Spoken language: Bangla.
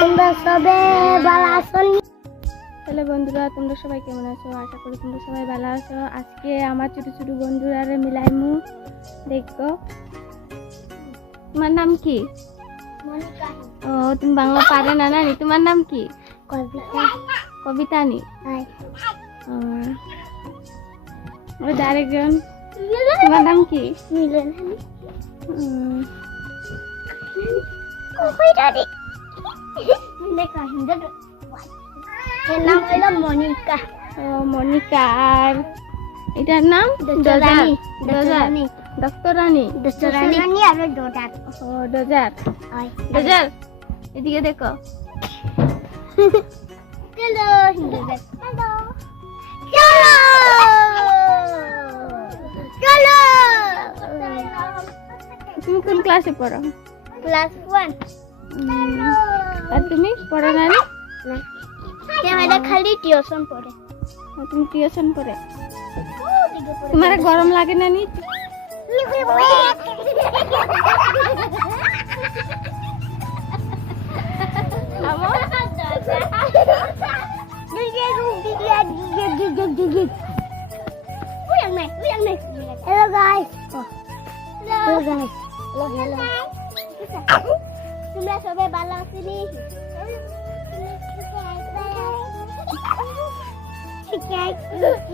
তোমরা সবে ভালো আছো? হ্যালো বন্ধুরা, তোমরা সবাই কেমন আছো? আশা করি তোমরা সবাই ভালো আছো। আজকে আমার ছোট ছোট বন্ধুরা মিলাইমু দেখো। তোমার নাম কি? মনিকা। ও, তুমি বাংলা পারে না নানি? তোমার নাম কি? কবিতা। কবিতানি। হাই। ওই আরেকজন, তোমার নাম কি? মিলন। এর নাম হলো মনিকা। ও মনিকা। আর এটার নাম ডজার। ডক্টরানি। দোসরানি আর ডোডার। ও ডজার। হাই। ডজার, এদিকে দেখো। হ্যালো হ্যালো চলো তুমি কোন ক্লাসে পড়ো? ক্লাস 1। আর তুমি পড়ো না? আমরা খালি টিউশন পড়ে। তুমি টিউশন পড়ে? তোমার গরম লাগে না নি? Hello guys. Hello guys. Hello. তোমরা সবাই ভালো আছেন? ঠিক আছে।